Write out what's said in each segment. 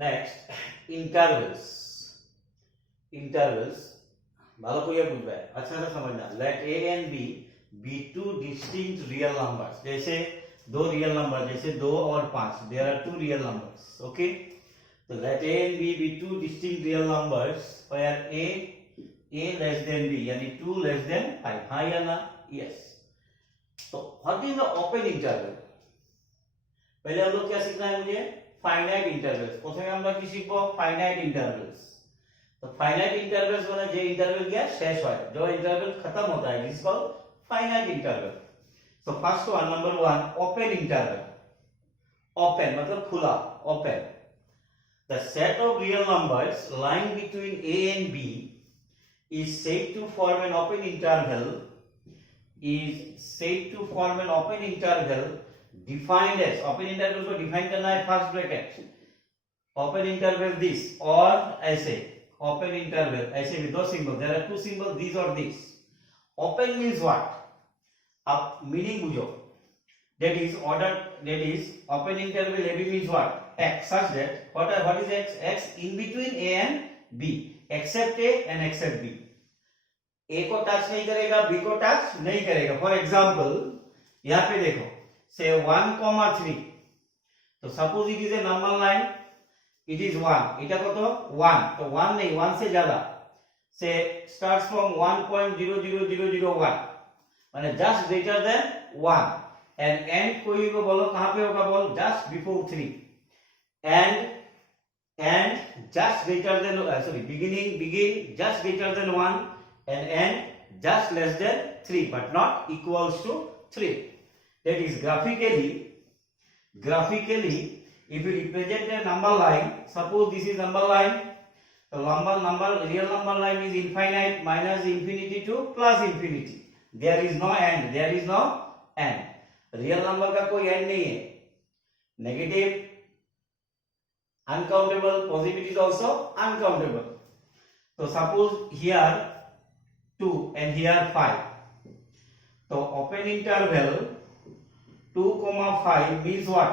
Next intervals. Intervals ভালো করে বুঝবে, अच्छा से समझना। Let a and b be two distinct real numbers। जैसे दो रियल नंबर, जैसे 2 और 5, there are two real numbers. Okay, तो let a and b be two distinct real numbers where a less than b, यानी 2 less than 5। हाँ या ना? Yes. तो what is the open interval? पहले हम लोग क्या सीखना है मुझे? Finite intervals. প্রথমে আমরা কি শিখব? Finite intervals. तो फाइनाइट इंटरवल्स মানে যে इंटरवल क्या शेष হয়, जो इंटरवल खत्म होता है, this called finite interval. So first one, number 1, open interval. Open मतलब खुला, open. The set of real numbers lying between a and b is said to form an open interval, defined as, open interval को define करना है first bracket, open interval this, और ऐसे open interval ऐसे भी दो symbol, there are two symbols, this or this। open means what? अब meaning बुझो। that is order, that is open interval ab means what? x, such that what is x? x in between a and b, except a and except b। a को touch नहीं करेगा, b को touch नहीं करेगा। For example यहाँ पे देखो, say 1,3। तो suppose it is a number line, it is 1, এটা কত? 1। তো 1 नहीं, 1 से ज्यादा, से starts from 1.00001, माने just greater than 1, and end कोई को बोलो कहां पे होगा? बोल just before 3, and just greater than begin just greater than 1, and end just less than 3 but not equals to 3। that is graphically if you represent a number line, suppose this is number line, the real number line is infinite minus infinity to plus infinity, there is no end। Real number का कोई and नहीं है। Negative uncountable, positive is also uncountable. तो suppose here 2 and here 5, तो open interval 2,5 means what?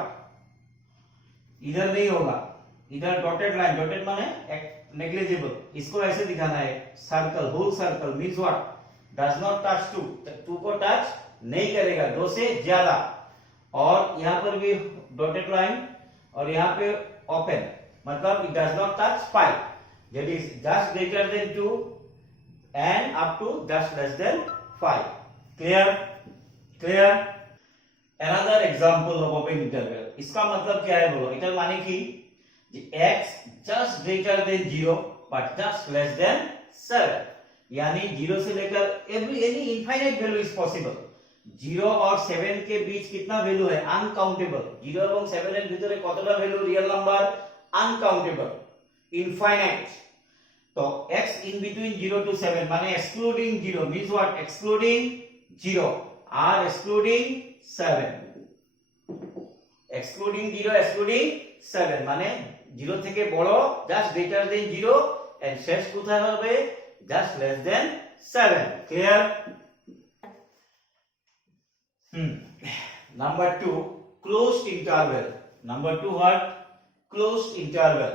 इधर नहीं होगा, इधर डॉटेड लाइन, डॉटेड माने नेग्लिजिबल, इसको ऐसे दिखाना है circle, whole circle means what? Does not touch 2, 2 को टच नहीं करेगा, 2 से ज्यादा। और यहाँ पर भी डॉटेड लाइन, और यहाँ पे ओपन, मतलब it does not touch 5, that is just greater than 2 and up to just less than 5। Clear? Another example of open interval, इसका मतलब क्या है बोलो? इधर माने कि x just greater than 0 but just less than 7, यानी 0 से लेकर any infinite value is possible। 0 और 7 के बीच कितना वैल्यू है? अनकाउंटेबल। 0 এবং 7 এর ভিতরে কতটা value real number? Uncountable, infinite. তো x in between 0 to 7 মানে excluding 0 means what? excluding 0 or excluding 7, excluding 0 excluding 7 মানে 0 থেকে বড় just greater than 0 and শেষ কোথায় হবে? just less than 7। clear? number 2, closed interval। number 2 what? closed interval।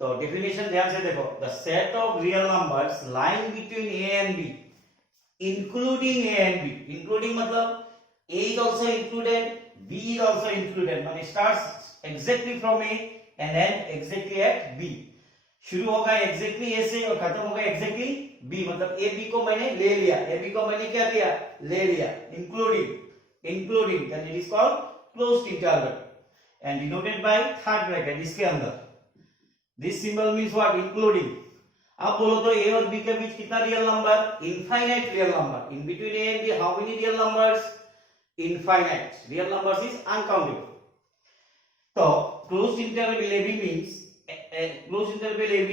तो definition ध्यान से देखो, the set of real numbers lying between a and b including a and b, including मतलब a is also included, b is also included, माने starts exactly from a and end exactly at b। शुरू होगा exactly a से और खत्म होगा exactly b, मतलब a b को मैंने ले लिया, a b को मैंने क्या किया? ले लिया। including then it is called closed interval and denoted by third bracket इसके अंदर। this symbol means what? including। अब बोलो तो a और b के बीच कितना real number? Infinite real number. in between a and b how many real numbers? infinite real numbers is uncountable। तो closed interval ab means closed interval ab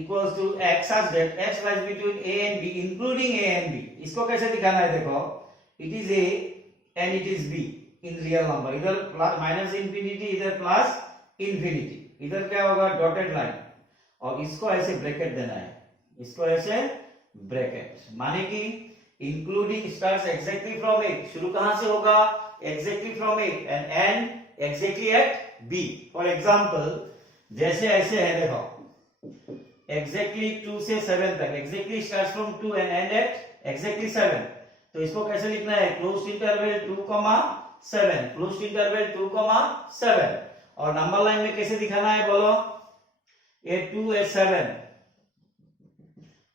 equals to x such that x lies between a and b including a and b। इसको कैसे दिखाना है? देखो, it is a and it is b in real number, इधर minus infinity, इधर plus infinity, इधर क्या होगा? डॉटेड लाइन, और इसको ऐसे ब्रैकेट देना है, इसको ऐसे ब्रैकेट, माने कि including starts exactly from a, शुरू कहां से होगा? exactly from a and end exactly at b। for example जैसे ऐसे है देखो, एग्जैक्टली 2 से 7 तक, exactly start from 2 and end at exactly 7, तो इसको कैसे लिखना है, क्लोज्ड इंटरवल 2,7, क्लोज्ड इंटरवल 2,7, और नंबर लाइन में कैसे दिखाना है बोलो, ये 2 ये 7,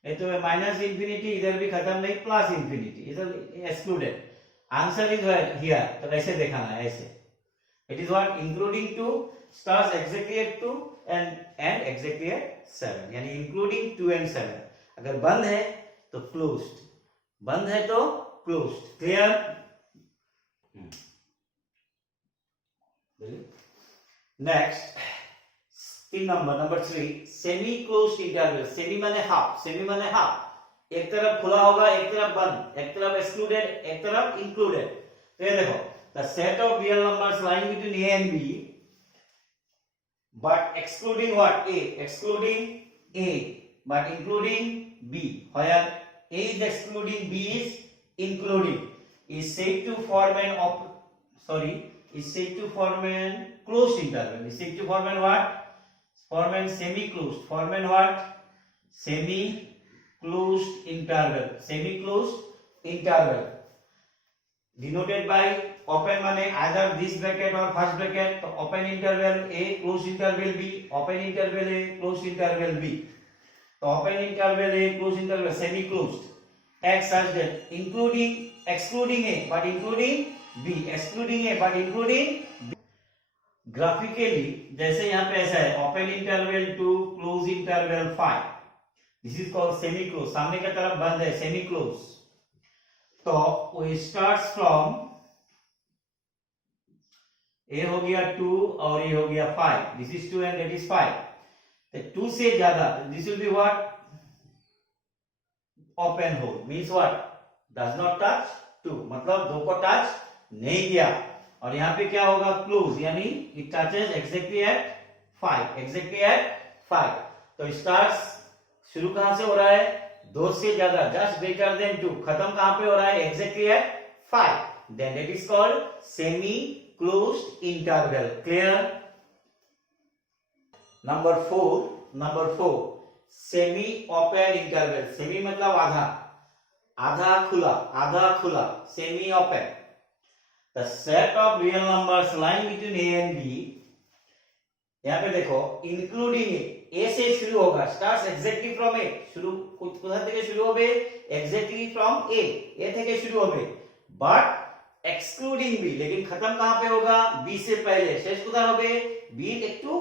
ये तो माइनस इंफिनिटी, इधर भी खत्म नहीं, प्लस इंफिनिटी, इधर एक्सक्लूडेड, आंसर इज हियर, तो ऐसे दिखाना है, ऐसे, it is what, including 2 starts exactly at 2 and exactly at 7, यानी इंक्लूडिंग 2 and 7, अगर बंद है तो क्लोज्ड, बंद है तो closed, clear. Next 3 number 3, semi closed interval, semi माने हाफ, सेमी माने हाफ, एक तरफ खुला होगा एक तरफ बंद, एक तरफ एक्सक्लूडेड एक तरफ इंक्लूडेड, तो ये देखो, the set of real numbers lying between a and b but excluding what, a, excluding a but including b, where a is excluding, b is including, is said to form an is said to form an closed interval, is said to form an what, form an semi closed, form an what, semi closed interval, semi closed interval denoted by open माने either this bracket or first bracket, तो open interval a, closed interval b, open interval a, closed interval b, तो open interval a, closed interval semi closed, x such that including, excluding a but including b, excluding a but including b, graphically जैसे यहाँ पे ऐसा है, open interval to close interval 5, this is called semi closed, सामने की तरफ बंद है, semi closed, तो we starts from a हो गया 2 और ये हो गया 5, this is 2 and that is 5, तो 2 से ज्यादा, this will be what, open hole, means what, does not touch 2, मतलब 2 को टच नहीं किया, और यहाँ पे क्या होगा, क्लोज, यानी it touches exactly at 5, exactly at 5, तो starts शुरू कहां से हो रहा है, 2 से ज्यादा, just greater than 2, खत्म कहां पे हो रहा है, exactly at 5, then that is called semi closed interval, clear। number 4 semi open interval, semi मतलब आधा, आधा खुला, semi open, the set of real numbers lying between a and b, यहाँ पे देखो इंक्लूडिंग a से शुरू होगा, starts exactly from a, शुरू কোথা থেকে শুরু হবে, exactly from a থেকে शुरू হবে, but excluding b, लेकिन खत्म कहां पे होगा, b से पहले, शेष কোথায় হবে, b একটু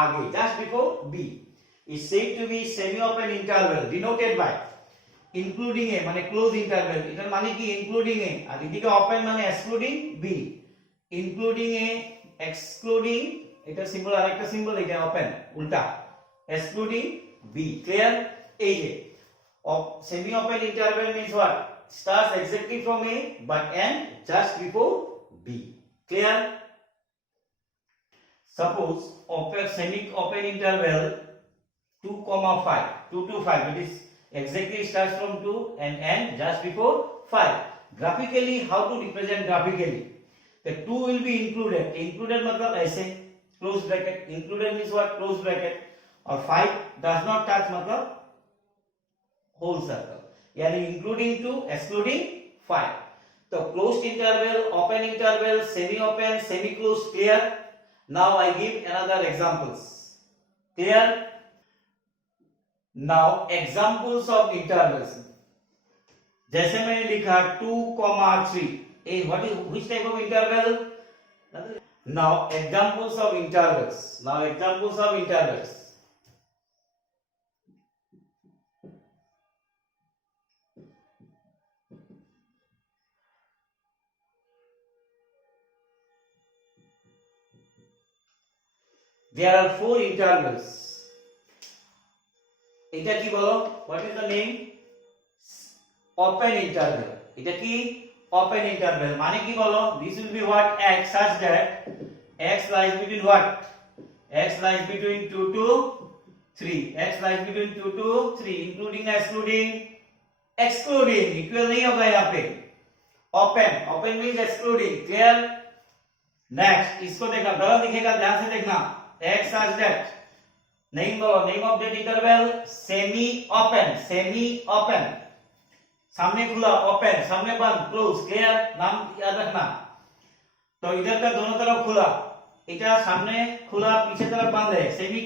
आगे, just before b, is said to be semi open interval denoted by including a মানে close interval, এটার মানে কি including a, আর এদিকে open মানে excluding b, including a excluding, এটা সিম্বল আর একটা সিম্বল, এটা ওপেন উল্টা, excluding b, ক্লিয়ার। এই যে semi open interval means what, starts exactly from a but end just before b, clear। suppose semi open interval 2,5, 2 to 5, it is exactly starts from 2 and end just before 5, graphically how to represent graphically, the 2 will be included मतलब ऐसे close bracket, included means what, close bracket, और 5 does not touch मतलब whole circle, यानी including 2 excluding 5, तो closed interval, open interval, semi open, semi closed, clear। now I give another examples, clear। now examples of intervals, जैसे मैंने लिखा 2,3, what is, which type of interval, now examples of intervals, there are 4 intervals, এটা কি বলো, what is the name, open interval, এটা কি open interval, মানে কি বলো, this will be what, x such that x lies between what, x lies between 2 to 3, x lies between 2 to 3, including excluding, equal नहीं होगा यहाँ पे, open means excluding, clear। Next इसको देखना, गलत दिखेगा, ध्यान से देखना, x such that नेम बोलो, name of that interval semi open, semi open, सामने खुला ओपन, सामने बंद क्लोज, क्लियर, नाम याद रखना। तो इधर का दोनों तरफ खुला, इधर सामने खुला पीछे तरफ बंद है, सेमी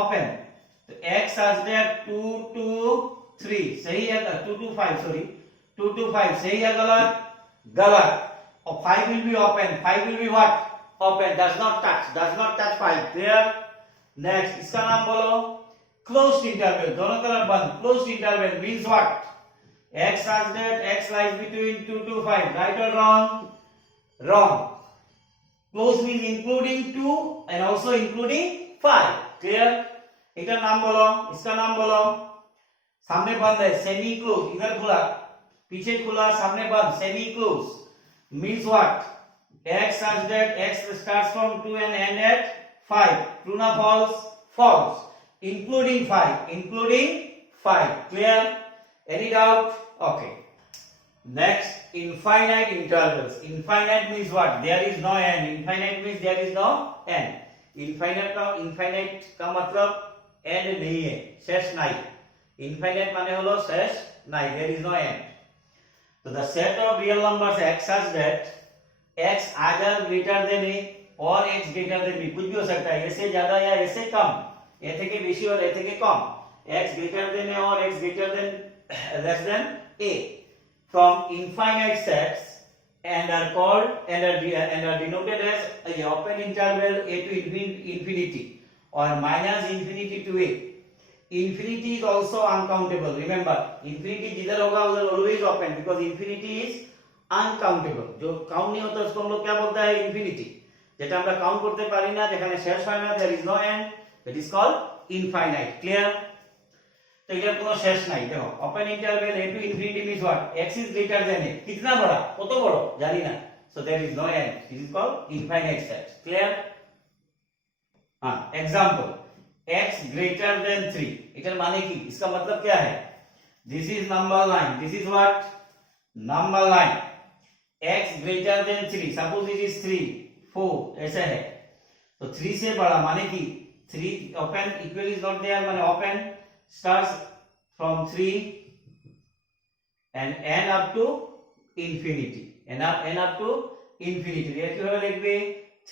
ओपन। तो x such that 2 to 3 सही है, 2 to 5 सॉरी 2 to 5 सही है गलत, गलत। और 5 will be open, 5 will be what, open, does not touch 5, clear। Next इसका नाम बोलो closed interval, दोनों तरफ बंद, closed interval means what, x such that x lies between 2 to 5, right or wrong, wrong। closed means including 2 and also including 5, clear। इसका नाम बोलो, इसका नाम बोलो, सामने बंद है सेमी क्लोज, इधर खुला पीछे खुला सामने बंद, semi close means what, x such that x starts from 2 and end at 5, true na false, false, including 5, including 5, clear, any doubt, okay। Next, infinite intervals, infinite means what, there is no end, infinite means there is no end, infinite का मतलब and नहीं है, शेष नहीं, infinite माने hello शेष नहीं, there is no and. तो the set of real numbers x such that x either greater than a और x greater than b, कुछ भी हो सकता है, इससे ज्यादा या इससे कम, a থেকে বেশি और a থেকে কম, x greater than a और x greater than less than a from infinite sets and are called and are denoted as a open interval a to infinity or minus infinity to a। infinity is also uncountable, remember infinity जिधर होगा उधर always open because infinity is uncountable, जो count नहीं होता उसको हम लोग क्या बोलता है, infinity। যেটা আমরা কাউন্ট করতে পারি না, যেখানে শেষ হয় না, there is no end, that is called infinite, clear। तो इधर কোনো শেষ নাই, देखो open interval a to infinity means what, x is greater than a, कितना बड़ा, কত বড় জানি না, so there is no end, this is called infinite set, clear। हाँ एग्जाम्पल x ग्रेटर देन 3, इधर माने की इसका मतलब क्या है, this is number line, this is what, number line, x greater then 3, suppose it is 3 4 ऐसा है, तो 3 से बड़ा माने की 3 open equal is not there, माने open starts from 3 and end up to infinity, end up to infinity, ये क्यों लिखबे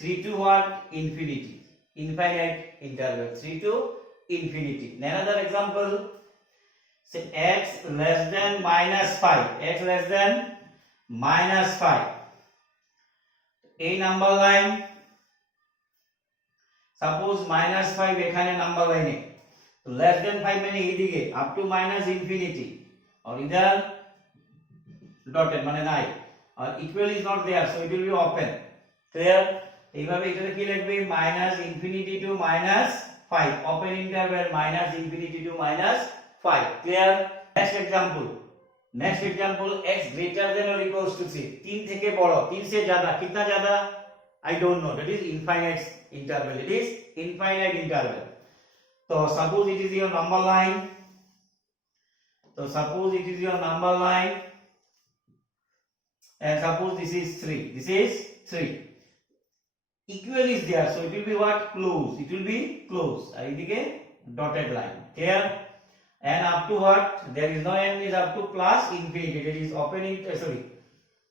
3 to what, infinity, infinite interval 3 to infinity। Another example, say x less than minus 5, x less than minus 5, a number line, suppose minus 5 এখানে number লাইনে, तो less than 5 মানে এইদিকে up to minus infinity और इधर dotted মানে নাই, और equal is not there so it will be open, clear। এইভাবে এটাকে কি লিখবে, minus infinity to minus 5, open interval minus infinity to minus 5, clear. Next example x greater than और इक्वल्स टू 3, 3 থেকে বড়, 3 से ज्यादा, कितना ज्यादा I don't know, that is infinite interval, it is infinite interval. तो suppose it is your number line, तो suppose it is your number line and suppose this is 3, this is 3, equal is there so it will be what, close, it will be close, এইদিকে dotted line, clear। and up to what, there is no end, is up to plus infinity, that is open sorry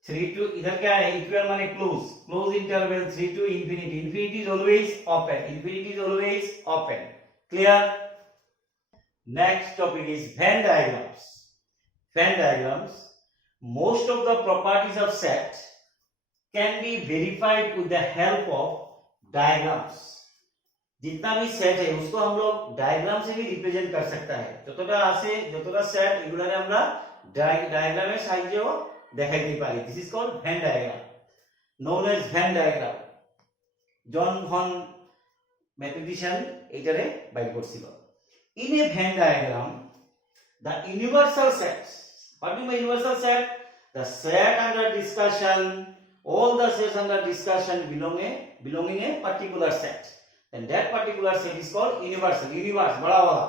3 to इधर क्या है, equal माने close, close interval 3 to infinity, infinity is always open, infinity is always open, clear। next topic is Venn diagrams। Venn diagrams, most of the properties of set can be verified with the help of diagrams। जितना भी set है उसको हम लोग diagram से भी represent कर सकता है, যতটা আছে যতটা সেট এগুলারে আমরা ডায়াগ্রামের সাহায্যেও দেখাইতে পারি, this is called Venn diagram, known as Venn diagram. John Venn mathematician এটারে বাইর করছিল। In a Venn diagram the universal sets, what do you mean universal set, the set under discussion, all the sets under discussion belong in a particular set, and that particular set is called universal, universe bada wala।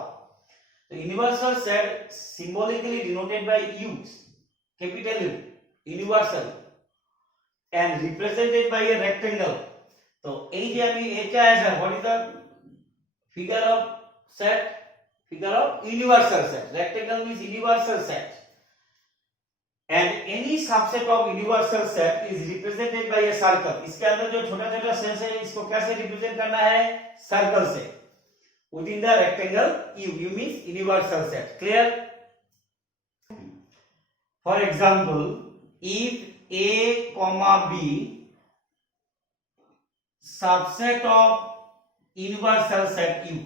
so universal set symbolically denoted by u, capital U, universal, and represented by a rectangle। तो এই যে আমি এটা আছে, what is the figure of set, figure of universal set. Rectangle means universal set. And any subset of universal set is represented by a circle. इसके अंदर जो छोटा छोटा सेल्स है इसको कैसे रिप्रेजेंट करना है? सर्कल से. Within the rectangle, U means universal set. Clear? For example, if A comma B subset of universal set U,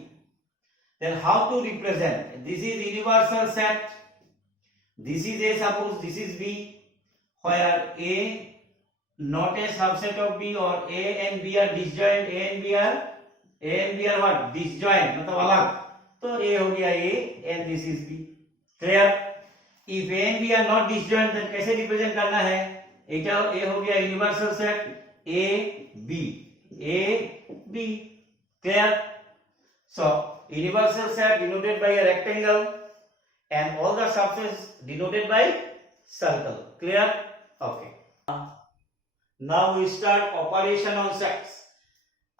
then how to represent? This is universal set. This is A, suppose this is B, where A not a subset of B, or A and B are disjoint. A and B are what? Disjoint, मतलब अलग. तो A हो गया A and this is B. Clear? If A and B are not disjoint, then कैसे represent करना है? A हो गया universal set A B. Clear? So universal set denoted by a rectangle and all the subsets denoted by circle. Clear? Okay. Now we start operation on sets.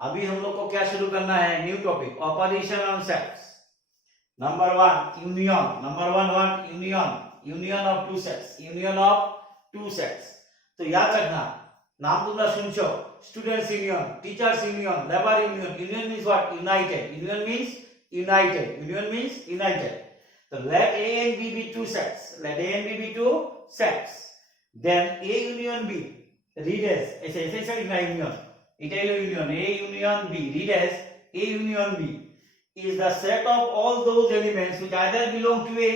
अभी हम लोग को क्या शुरू करना है? New topic, operation on sets. Number 1 union. Number 1 what? Union of two sets. Union of two sets. तो याद रखना, नाम तुमरा सुनছো, students union, teachers union, labour union. Union means what? United. Union means united. So let A and B be two sets. Let A and B be two sets. Then A union B, read as ऐसे union. Italian union. A union B, read as A union B is the set of all those elements which either belong to A,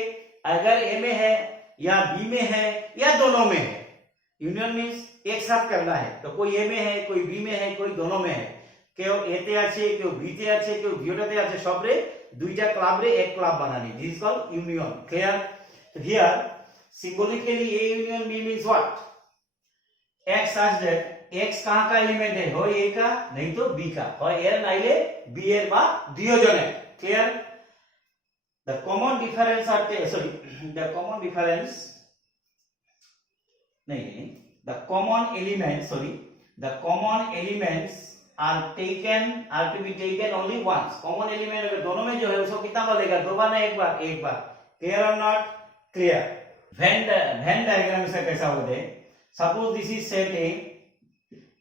अगर A में है या B में है या दोनों में है. Union means एक साथ करना है. तो कोई A में है, कोई B में है, कोई दोनों में है. কেউ A তে আছে, কেউ B তে আছে, কেউ বিয়োটাতে আছে, সবরে দুইটা ক্লাব রে এক club Banani. This is called union. Clear? So here symbolically A union B means what? X such that X कहाँ का एलिमेंट है? हो A का, नहीं तो B का. हो A नाइले B এর বা দুইজনের. Clear? The common difference are the common difference नहीं the common elements are to be taken only once. Common element अगर दोनों में जो है उसको कितना बदलेगा? दो बार ना एक बार. Clear or not? Clear. Venn diagram से कैसा होता है? Suppose this is set A,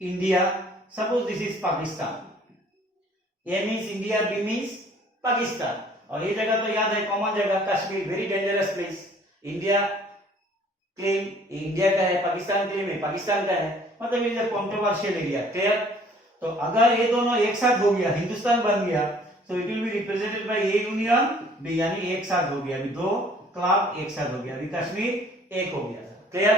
India. Suppose this is Pakistan. A means India, B means Pakistan. और ये जगह तो याद है, कॉमन जगह, Kashmir, very dangerous place. India claim India का है, पाकिस्तान क्लेम है पाकिस्तान का है. मतलब ये एक कंट्रोवर्शियल एरिया. क्लियर? तो अगर ये दोनों एक साथ हो गया, हिंदुस्तान बन गया, तो it will be represented by A union B, यानी एक साथ हो गया. अभी दो क्लब एक साथ हो गया. अभी कश्मीर एक हो गया. क्लियर?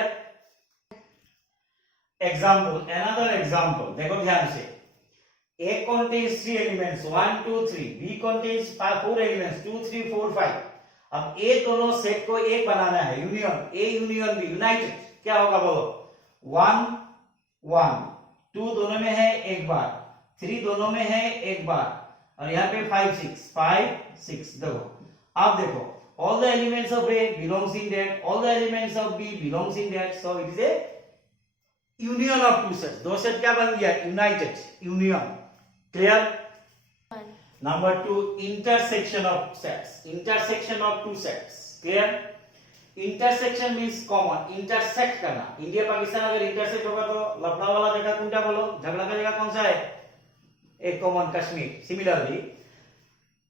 एग्जांपल, अनदर एग्जांपल देखो ध्यान से. A contains 3 elements 1 2 3. B contains 4 elements 2 3 4 5. अब A दोनों सेट को एक बनाना है. Union A union B United. क्या होगा बोलो? 1 1 2 दोनों में है एक बार, 3 दोनों में है एक बार, और यहाँ पे 5 6 देखो. अब देखो, all the elements of A belongs in that, all the elements of B belongs in that, so it is a union of two sets. दो सेट क्या बन गया? United, union. Clear? Number 2 intersection of sets. Intersection of two sets. Clear? Intersection means common, intersect करना. India Pakistan अगर intersect होगा तो लफड़ा वाला जगह कौन-सा बोलो? झगड़ा का जगह कौन सा है? एक common, Kashmir. Similarly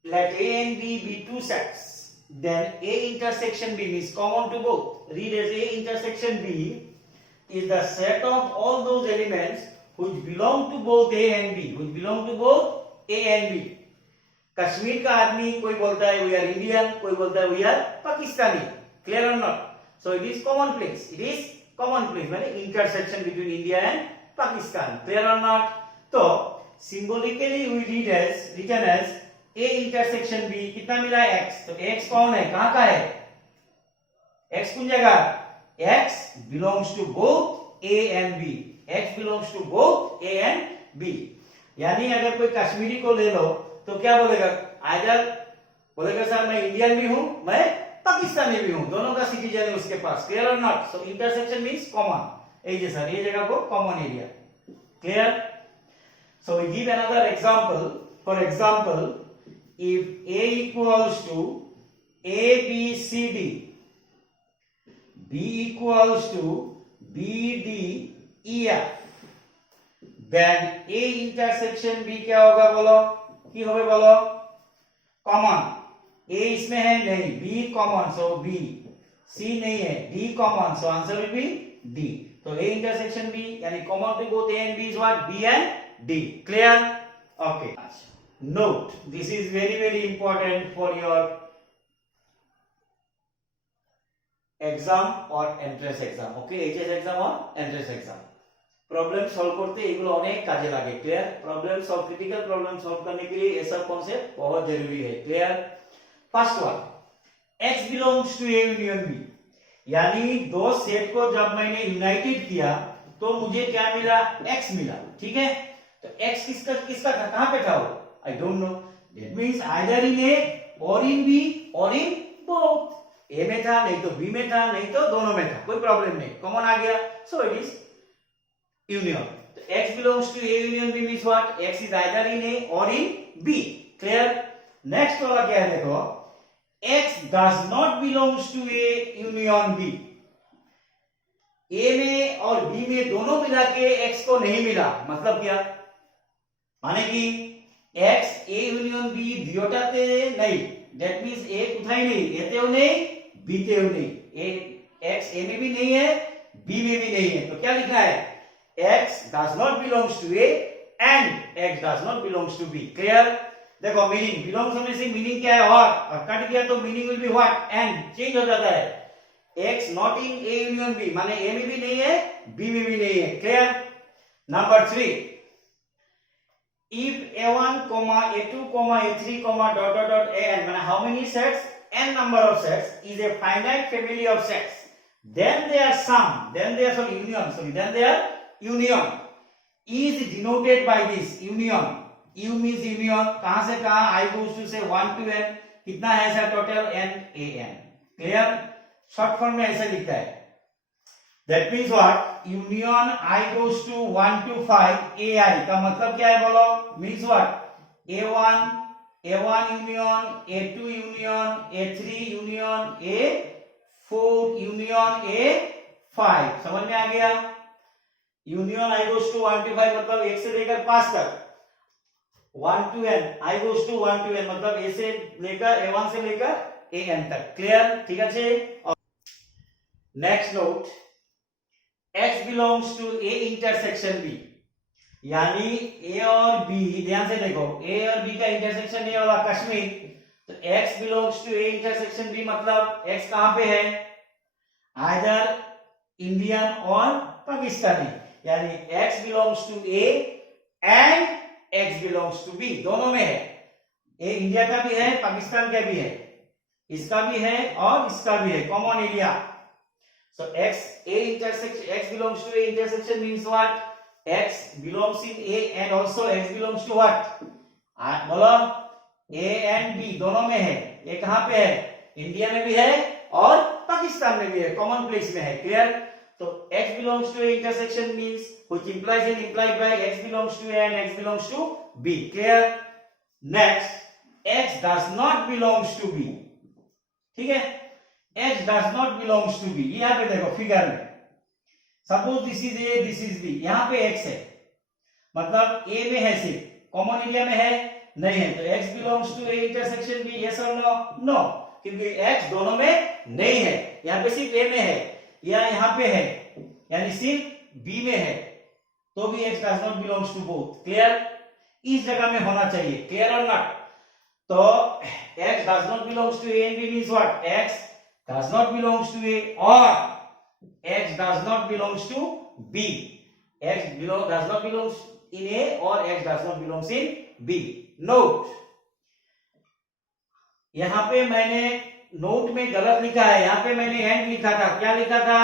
let A and B be two sets, then A intersection B means common to both. Read as A intersection B is the set of all those elements which belong to both A and B, which belong to both A and B. Kashmir का आदमी कोई बोलता है we are Indian, कोई बोलता है we are Pakistani. Clear or not? So it is common place. It is common place, माने intersection between India and Pakistan. Clear or not? तो symbolically we written as A intersection B. कितना मिला है? X. तो X कौन है? कहाँ का है? X कौन जगह? X belongs to both A and B. X belongs to both A and B. यानी अगर कोई कश्मीरी को ले लो तो क्या बोलेगा? आइदर बोलेगा सर मैं इंडियन भी हूं, मैं पाकिस्तानी भी हूं, दोनों का सिटीजन है उसके पास. क्लियर और not? So intersection means common. ये सर ये जगह को common area. Clear? So we give another example. For example if A equals to A B C D, B equals to B D E F, then A intersection B क्या होगा बोलो, की होगा बोलो, कॉमन, A इसमें है नहीं, B common, so B, C नहीं है, D common, so answer will be D. तो A intersection B यानी common to both A and B is what, B and D. Clear? Okay. Note, this is very important for your exam or entrance exam. Okay, HS exam or entrance exam. Problem solve करते एগুলো অনেক কাজে লাগে। Clear? Problem solve, critical problem solve करने के लिए ये सब कॉन्सेप्ट बहुत जरूरी है। Clear? First one, x belongs to A union B, यानी दो सेट को जब मैंने यूनाइटेड किया तो मुझे क्या मिला, x मिला। ठीक है, तो x किसका किसका था, कहां पे था वो, आई don't know, that means either in A और इन B और इन बोथ, A में था नहीं तो B में था नहीं तो दोनों में था, कोई प्रॉब्लम नहीं, कॉमन आ गया, so it is union. So x belongs to A union B means what, x is either in A or in B. Clear? Next वाला क्या है देखो, x does not belongs to A union B. A में और B में दोनों मिला के x को नहीं मिला, मतलब क्या, माने कि x A union B दियोटाते नहीं, that means A कुथाई नहीं, A तेव नहीं, B तेव नहीं, x A में भी नहीं है, B में भी नहीं है, तो क्या लिखना है, x does not belongs to A and x does not belongs to B. Clear? देखो मीनिंग, बिलोंग्स होने से मीनिंग क्या है और कट गया तो meaning will be what, and change हो जाता है, x not in A union B, माने A में भी नहीं है B में भी नहीं है। Clear? Number 3, if A1, A2, A3, dot dot dot an, माने how many sets, n number of sets is a finite family of sets, then their sum, then their union is denoted by this union. U means union, कहां से कहां, I goes to say 1 to n, कितना है sir total, n a n. Clear? Short form में ऐसे लिखता है, that means what, union I goes to 1 to 5 ai का मतलब क्या है बोलो, means what, a1 union, a2 union, a3 union, a4 union, a5, समझ में आ गया। Union I goes to 1 to 5 मतलब 1 से लेकर 5 तक, 1 to n, I goes to 1 to n मतलब A से लेकर A1 से लेकर AN तक। क्लियर? ठीक है। Next note, x belongs to A intersection B, यानी A और B, ध्यान से देखो, A और B का इंटरसेक्शन ये वाला कश्मीर, तो x belongs to A intersection B मतलब x कहां पे है, आइदर इंडियन और पाकिस्तानी, यानी x belongs to A and x belongs to B, दोनों में है, A इंडिया का भी है पाकिस्तान का भी है, इसका भी है और इसका भी है, common area. So x belongs to A intersection means what, x belongs in A and also x belongs to what, बोलो A and B दोनों में है, ये कहां पे है, इंडिया में भी है और पाकिस्तान में भी है, कॉमन प्लेस में है। क्लियर? तो x belongs to A intersection means which implies and implied by x belongs to A and x belongs to B. Clear? Next, x does not belongs to B, ठीक है, x does not belongs to B, यहाँ पे देखो figure में, suppose this is A, this is B, यहाँ पे x है, मतलब A में है सिर्फ, कॉमन एरिया में है नहीं है, तो x belongs to A intersection B, yes or no? No, क्योंकि x दोनों में नहीं है, यहाँ पे सिर्फ A में है या यहाँ पे है, यानी सिर्फ B में है, तो भी x does not belongs to both. Clear? इस जगह में होना चाहिए, क्लियर और नॉट। तो x does not belongs to A and B means what, x does not belongs to A or x does not belongs to B, does not belongs in A or x does not belongs in B. Note, यहां पे मैंने note में गलत लिखा है, यहां पे मैंने एंड लिखा था, क्या लिखा था,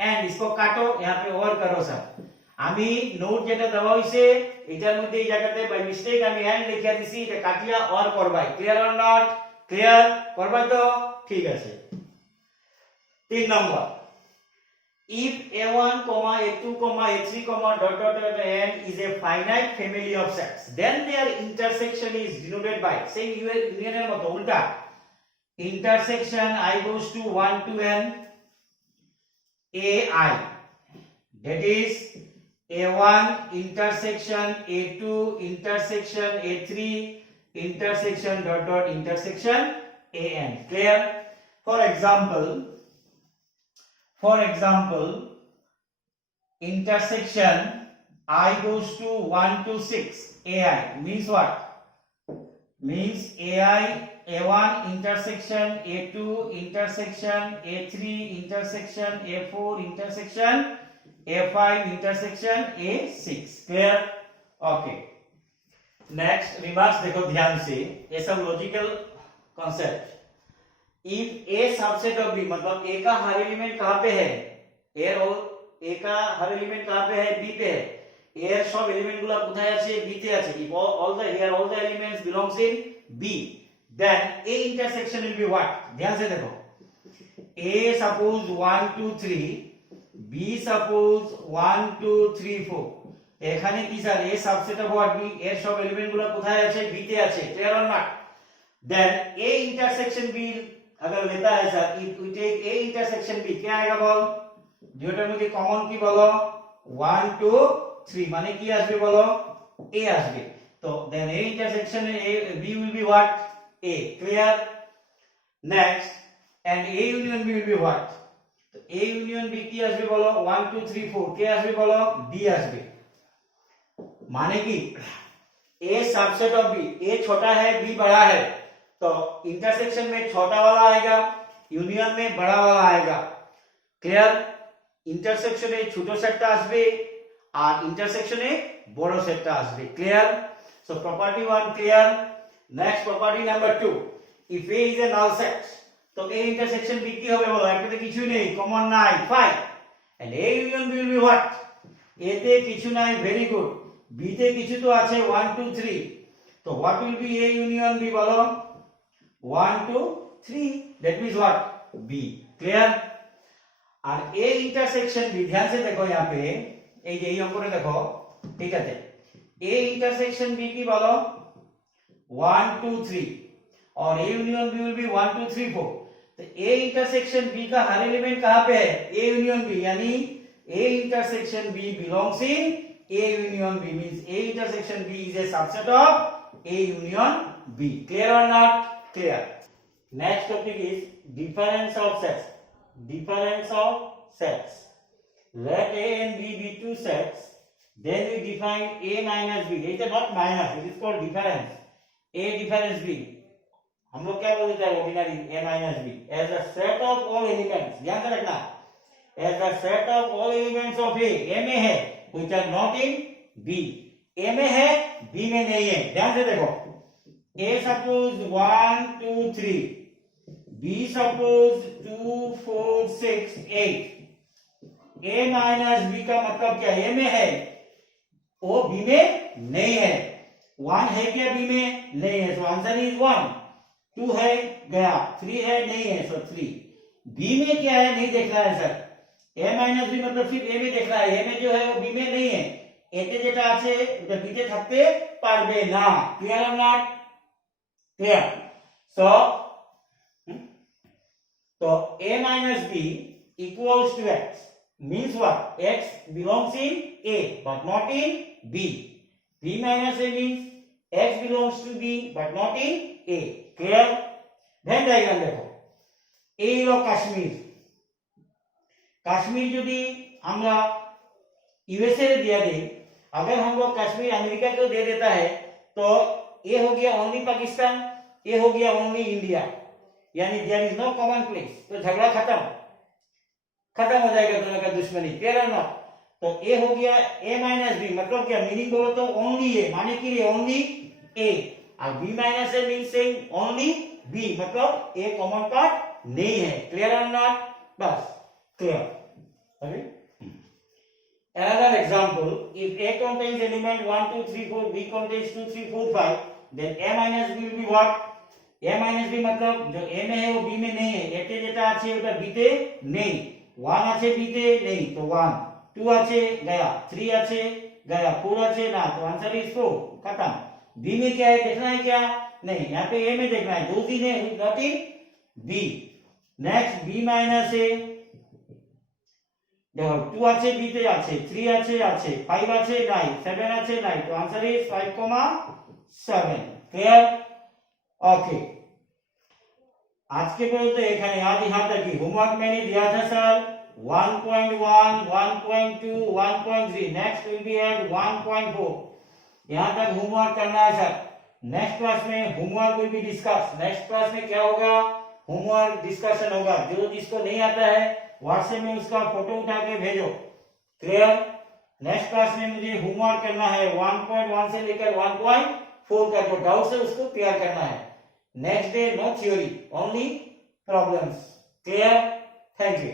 एंड, इसको काटो, यहां पे और करो सब, আমি নোট যেটা দেওয়া হইছে এটার মধ্যে এই জায়গাতে বাই মিস্টেক আমি এন্ড লিখে দিছি, এটা কাটিয়া অর করবাই। Clear or not? ক্লিয়ার করবাই তো? ঠিক আছে। 3 number, if a1 comma a2 comma a3 comma dot dot dot n is a finite family of sets, then their intersection is denoted by same union er moto ulta intersection I goes to 1 to n ai, that is a1 intersection a2 intersection a3 intersection dot dot intersection an. Clear? For example, intersection I goes to 1 to 6 ai means what? Means ai a1 intersection a2 intersection a3 intersection a4 intersection a5 intersection a6. Clear? Okay. Next remarks देखो ध्यान से, ये सब logical concept. If A subset of B, मतलब A का हर element कहां पे है? ए का हर एलिमेंट कहां पे है? बी पे है. ए এর সব এলিমেন্ট গুলো কোথায় আছে? বি তে আছে. If all the elements belongs in B, then A intersection will be what? ध्यान से देखो, A suppose 1 2 3, B suppose 1 2 3 4. এখানে কি sir? A subset of what? B এর সব এলিমেন্ট গুলো কোথায় আছে? B তে আছে. Clear or not? Then A intersection B अगर लेता है sir, if we take A intersection B, क्या आएगा बोल? দুটোর মধ্যে কমন কি বলো? 1 2 3, মানে কি আসবে বলো? A আসবে. তো then A intersection A B will be what? A. Clear? Next, and A union B will be what? তো A union B কি আসবে বলো? 1 2 3 4, কে আসবে বলো? B আসবে. माने कि A subset of B, A छोटा है B बड़ा है, तो इंटरसेक्शन में छोटा वाला आएगा, यूनियन में बड़ा वाला आएगा. क्लियर? इंटरसेक्शने ছোট সেটটা আসবে আর ইন্টারসেকশনে বড় সেটটা আসবে. Clear? So property 1 clear. Next property number 2, if A is a null set, তো A ইন্টারসেকশন B কি হবে বলো? একটাতে কিছু নেই, কমন নাই, fine. And A union B will be what? A তে কিছু নাই, ভেরি গুড. B তে কিছু তো আছে, 1 2 3, তো what will be A union B বলো? 1 2 3, that means what? B. Clear? और A इंटरसेक्शन B, ध्यान से देखो यहाँ पे, এই অঙ্কটা দেখো, ঠিক আছে. A इंटरसेक्शन B की बोलो 1 2 3, और A union B will be 1 2 3 4. तो A इंटरसेक्शन B का हर एलिमेंट कहाँ पे है? A यूनियन B, यानी A intersection B belongs in A union B, means A intersection B is a subset of A union B. Clear or not? Clear. Next topic is difference of sets. Difference of sets. Let A and B be two sets. Then we define A minus B. It is not minus, it is called difference. A difference B. हम लोग क्या बोलते हैं ordinary A minus B as a set of all elements. ध्यान से रखना. As a set of all elements of A. A में है, which are not in B. A में है, B में नहीं है. ध्यान से देखो. A suppose 1 2 3, B suppose 2 4 6 8. A minus B का मतलब क्या? A में है, वो B में नहीं है. 1 है क्या B में? नहीं है, so आंसर इज 1. 2 है, गया. 3 है, नहीं है, so 3. B में क्या है नहीं देखना है सर. A minus B मतलब सिर्फ A में देखना है. A में जो है वो B में नहीं है. A তে যেটা আছে ওটা B তে থাকতে পারবে না. Clear or not? Clear. So A minus B equals to X means what? X belongs in A but not in B. B minus A means X belongs to B but not in A. Clear? Then diagram देखो. A হলো কাশ্মীর. कश्मीर यदि हमरा USA दिया दे, अगर हम लोग Kashmir America को दे देता है, तो ये हो गया ओनली पाकिस्तान, ये हो गया ओनली इंडिया, यानी there is no common place. तो झगड़ा खत्म हो जाएगा दोनों का दुश्मनी. क्लियर है ना? तो ए हो गया A minus B, मतलब क्या मीनिंग बोलो तो ओनली A, माने कि ओनली A, और B minus A means same only B, मतलब A कॉमन पार्ट नहीं है. क्लियर है नॉट? बस clear. Okay. Another example, if A contains element 1 2 3 4, B contains 2 3 4 5, then A minus B will be what? A minus B मतलब जो A में है वो B में नहीं है. A তে যেটা আছে ওটা B তে নেই. 1 আছে b তে नहीं तो 1, 2 আছে गया, 3 আছে गया, 4 আছে ना तो आंसर इज 4, खत्म। बी में क्या है देखना है क्या? नहीं, यहाँ पे ए में देखना है, those in A not in B. Next B minus A, देखो 2 আছে বি তে আছে, 3 আছে 5 আছে নাই, 7 আছে নাই তো आंसर इज 5,7। क्लियर? ओके, आज के পর্যন্ত এখানে, आज यहाँ तक ही। होमवर्क मैंने दिया था sir 1.1, 1.2, 1.3, next will be at 1.4। यहाँ तक होमवर्क करना है सर। नेक्स्ट क्लास में homework will be discuss. Next class में क्या होगा? होमवर्क डिस्कशन होगा। जो जिसको नहीं आता है व्हाट्सएप में उसका फोटो उठा के भेजो। क्लियर? नेक्स्ट क्लास में मुझे होमवर्क करना है 1.1 से लेकर 1.4 का जो डाउट्स है उसको क्लियर करना है। Next day no theory, only problems. Clear? Thank you.